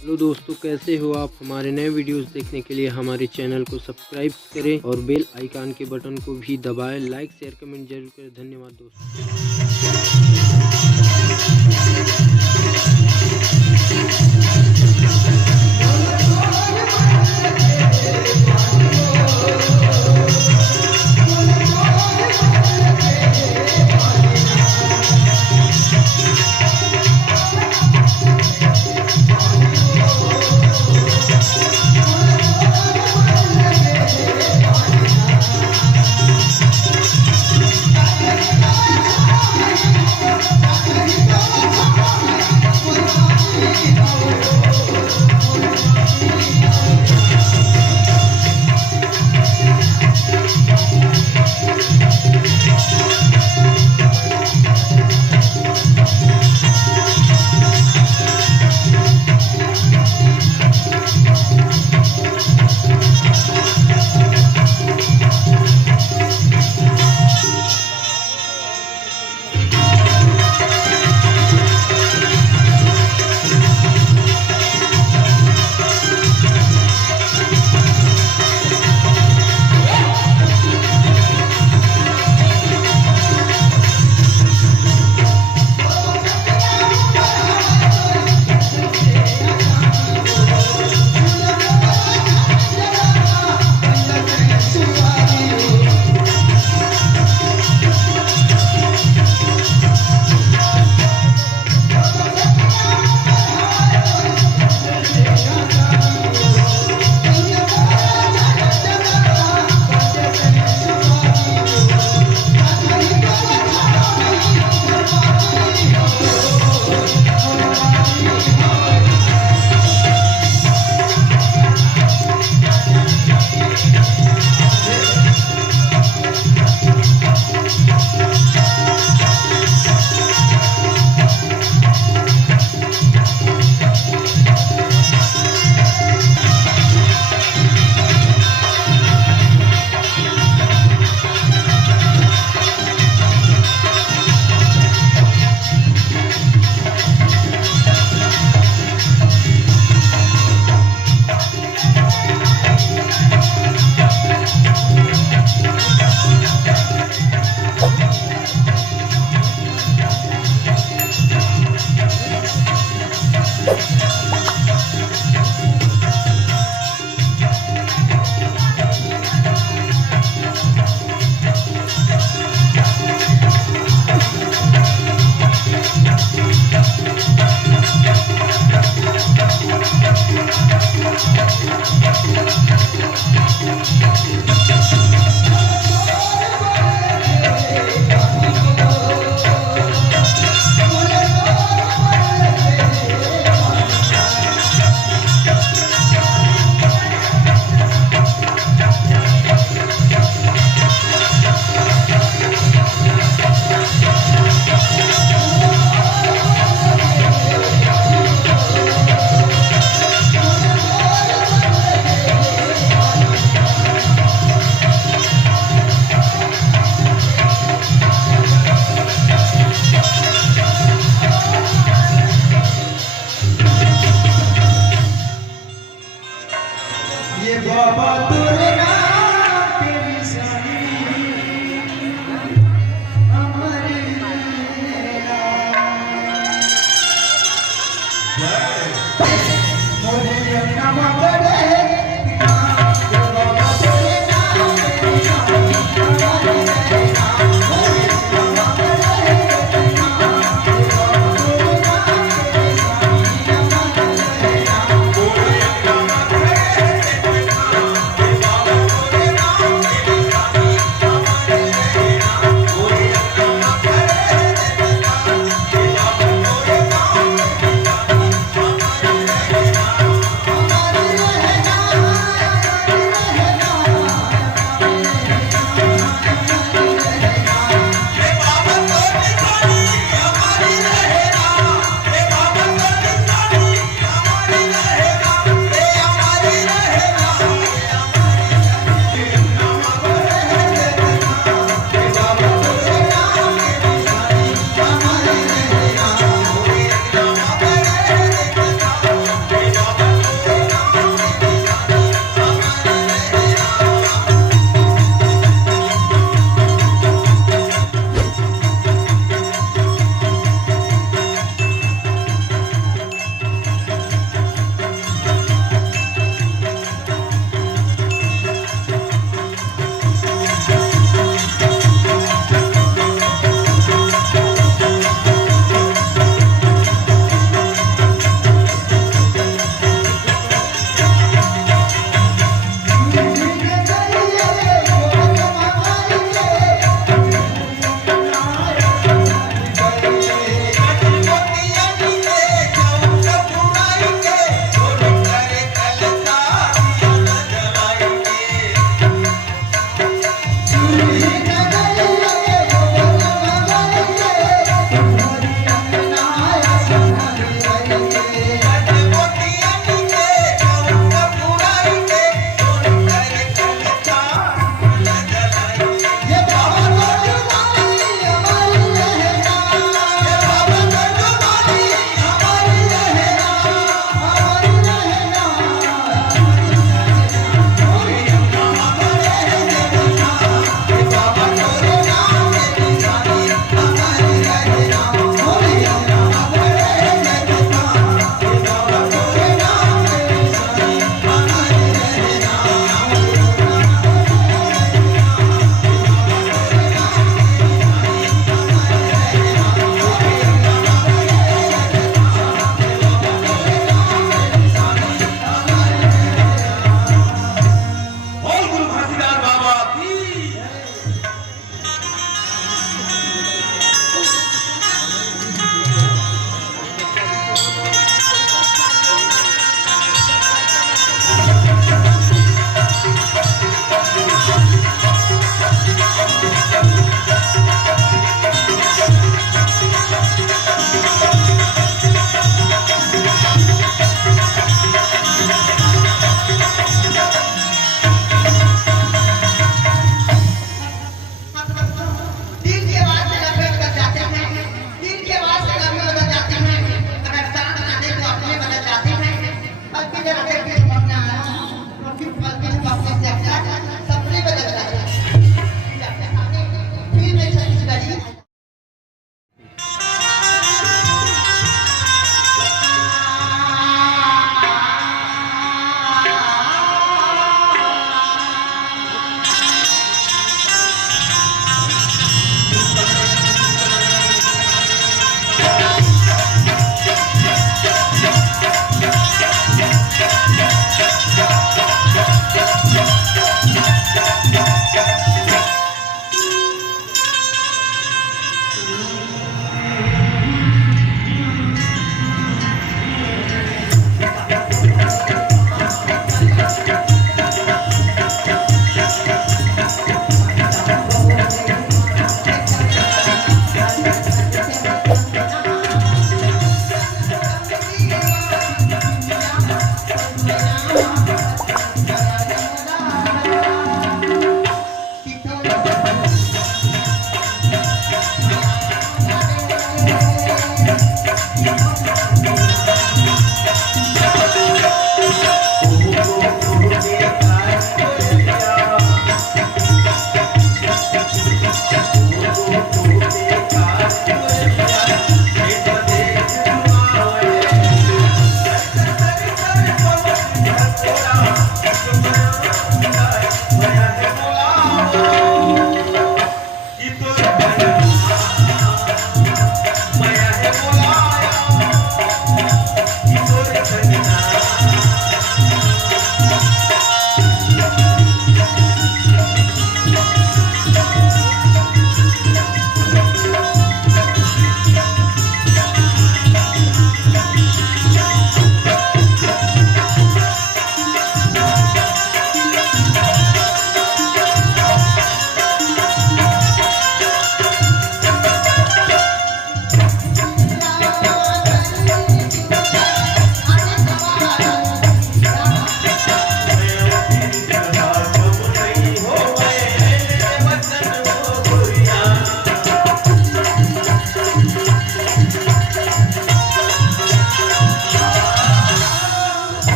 हेलो दोस्तों, कैसे हो आप। हमारे नए वीडियोस देखने के लिए हमारे चैनल को सब्सक्राइब करें और बेल आइकन के बटन को भी दबाएं। लाइक शेयर कमेंट जरूर करें। धन्यवाद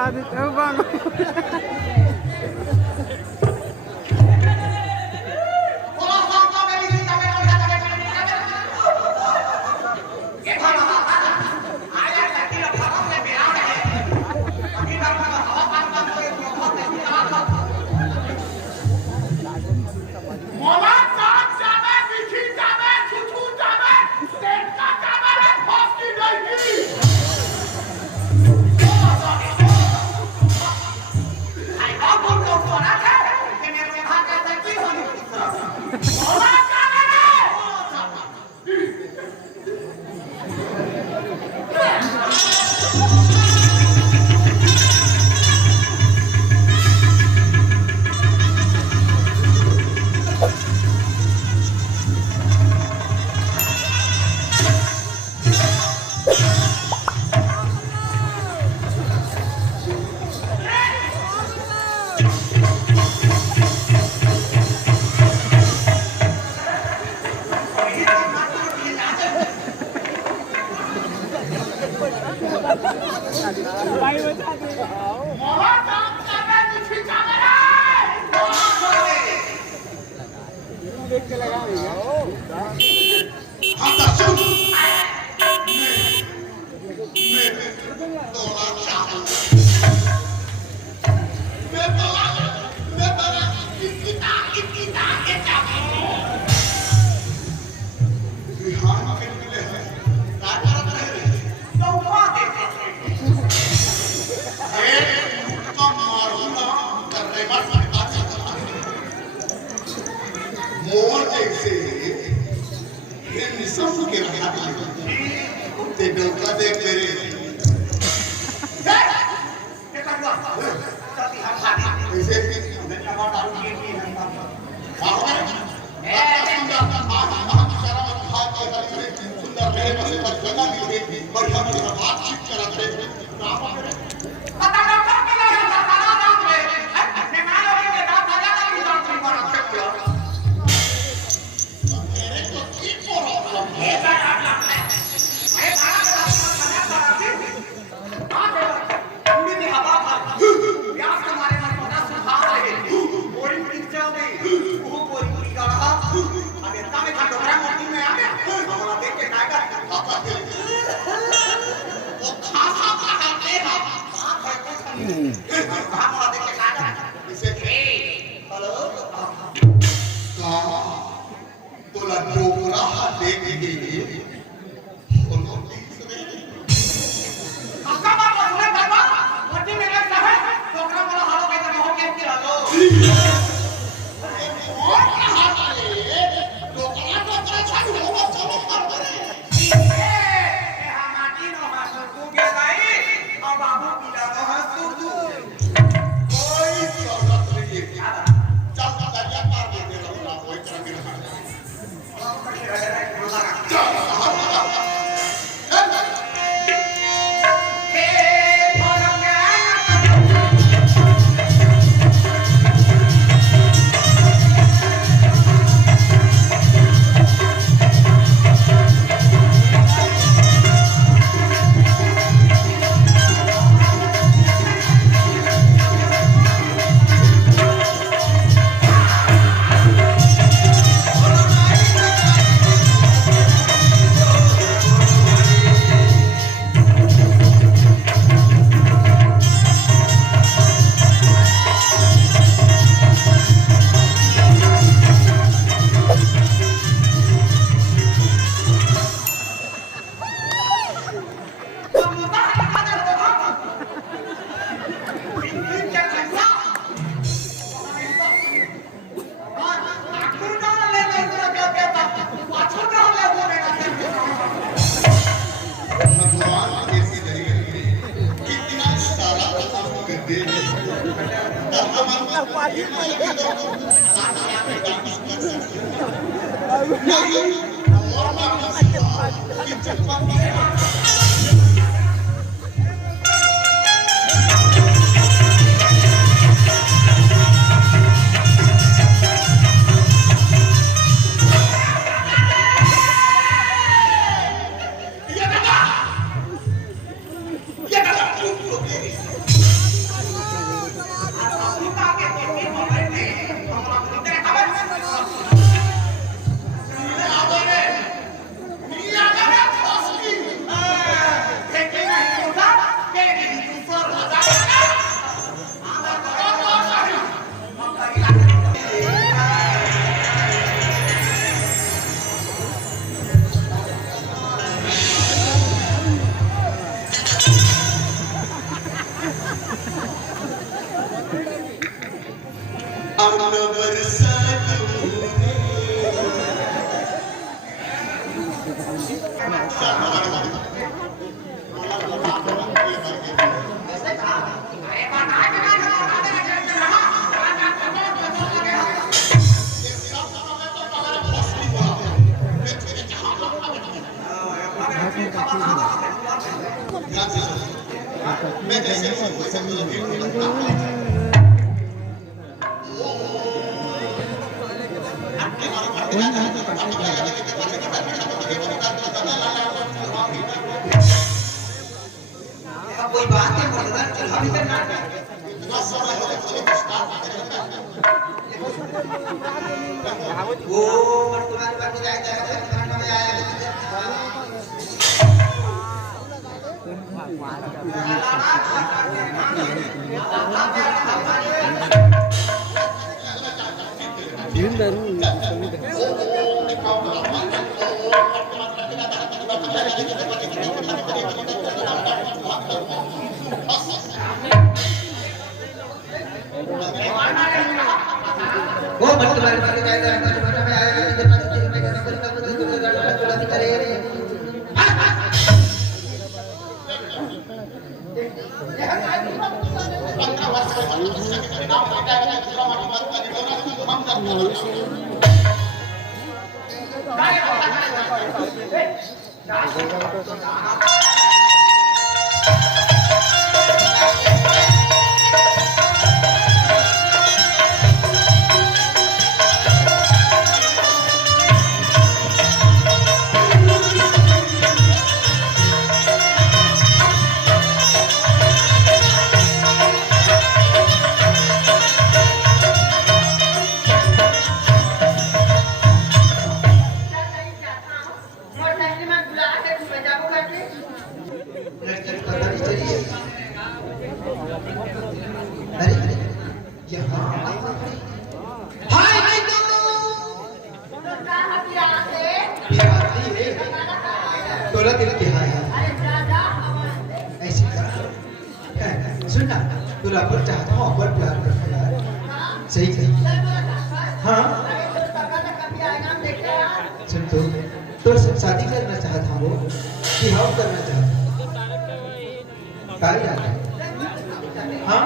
लगा देते हो बांगो। देख के लगा मोर जैसे सब के रखा ते डोका देख मेरे ऐसे सुंदर मेरे पास जगह दी बढ़िया बढ़िया बातचीत करते तोला डोकरा देख के कौन बरसात मैं जैसे कोई बात है मर्दाना चला भी करना वो तुम्हारे पास जाएगा खाना में आया वो मत तुम्हारे पास जाएगा खाना में आया इधर पास तेरे में करना करे सुनना तुला पर चाहता हूँ और प्यार करता यार सही कही हाँ सुन तो शादी करना चाहता हूँ कि हम करना चाहता हूँ हाँ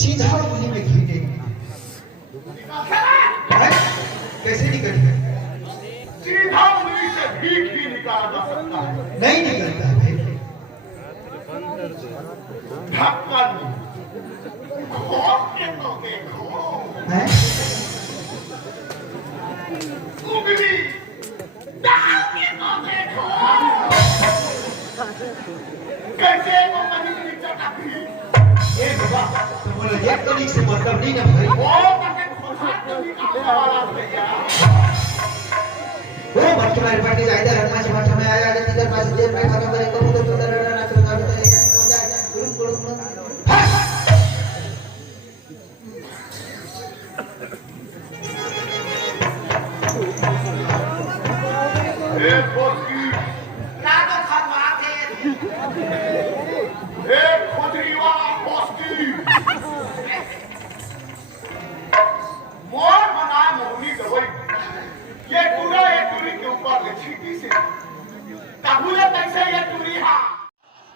सीधा उंगली में घी कैसे निकलेगा? सीधा उंगली से भी निकाला जा सकता है। नहीं निकलता है भाई। ढक्कन खोल के तो देखो। हैं? उंगली डाल के तो देखो। कैसे वो मनी चटाती? ये बाबा तो बोलो ये कली से मतलब नहीं ना भाई। वो मने खोसा तो निकालने वाला भैया। वो मत तुम्हारे पार्टी जायदा रखना से मत हमें आया अगर इधर पास जेल में खत्म करे कब तो उधर रहना तो गाड़ी तो ये हो जाए गुरुम गुरुम ए पोती ना तो खतवा थे ए खोजरी वाला पोस्ती मोर बनाए मोहनी दवाई ये पूरा एक टूरी के ऊपर ले छीटी से काबूले कैसे ये टूरी हा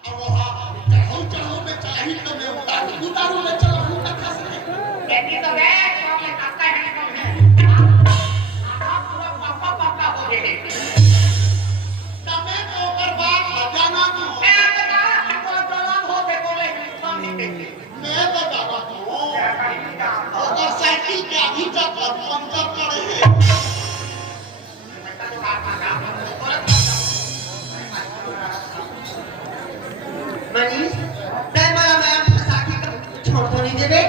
अब हा चाहो चाहो में चाही तो मैं उतारू में चला हूं ना खस बेटी तो गए तो काका है कम है आप पूरा पापा पापा हो गए तमे तो ओकर बात जाना तू मैं बता तो जवान हो के बोले कम ही मैं बता तू ओकर साइकिल के अभी तक पंचर करे है मनीष तय मला मैं साथी का छोड़ तो नहीं देबे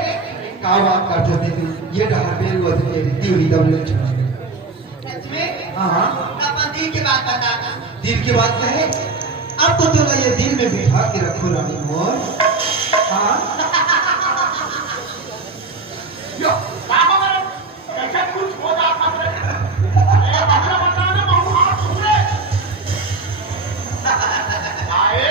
का बात करते थे ये डहर पे वो थे दिल्ली दम ले छोड़ सच में हां अपन दिल की बात बता दिल की बात कहे अब तो तोला ये दिल में बिठा के रखो रानी मोर हां यो बाबा मेरे कैसे कुछ हो जाता है अरे हमरा बता ना मैं हाथ सुने आए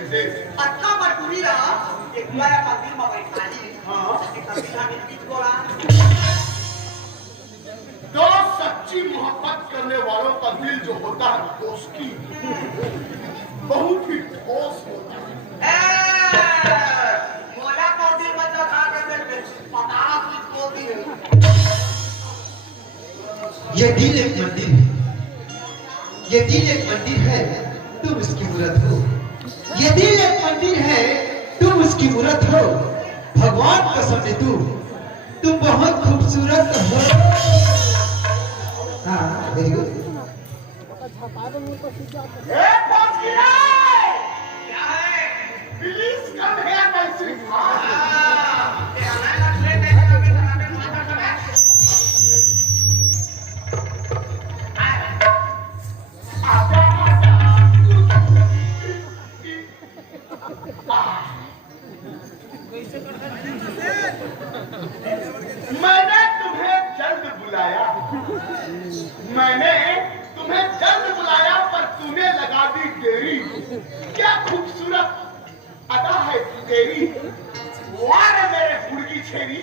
अच्छा मटूरी रहा एक बार मंदिर में बैठाली हां एक संविधान के बीच बोला दो सच्ची मोहब्बत करने वालों का दिल जो होता है दोस्ती बहुत ही ठोस होता है मोला को दिल बचा खा के पता कुछ को दिल ये दिल एक मंदिर है ये दिल एक मंदिर है तुम इसकी मूर्त हो ये दिल एक मंदिर है तुम उसकी मूर्त हो भगवान कसम दे तुम बहुत खूबसूरत हो हाँ वेरी गुड ए पहुंच गया क्या है please come here my sweet हां ये आना लगले देखा के सामने माथा का आजा मैंने तुम्हें जल्द बुलाया पर तूने लगा दी देरी क्या खूबसूरत अदा है तेरी वाह रे मेरे फुड़की छेरी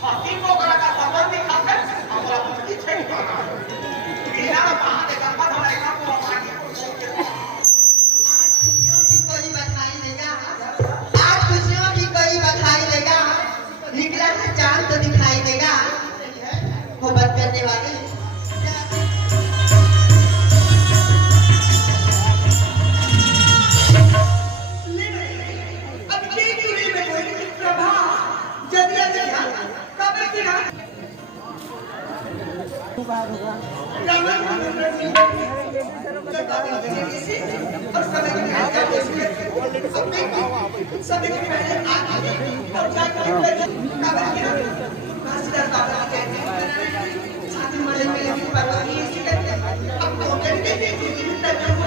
हाथी को गला का संबंध दिखाकर हमारा कुछ छेड़ी बिना वहां के गंगा धराई का को आगे खुशियों की कोई बधाई देगा आज खुशियों की कोई बधाई देगा निकला है चांद तो दिखाई देगा मोहब्बत करने वाले साथ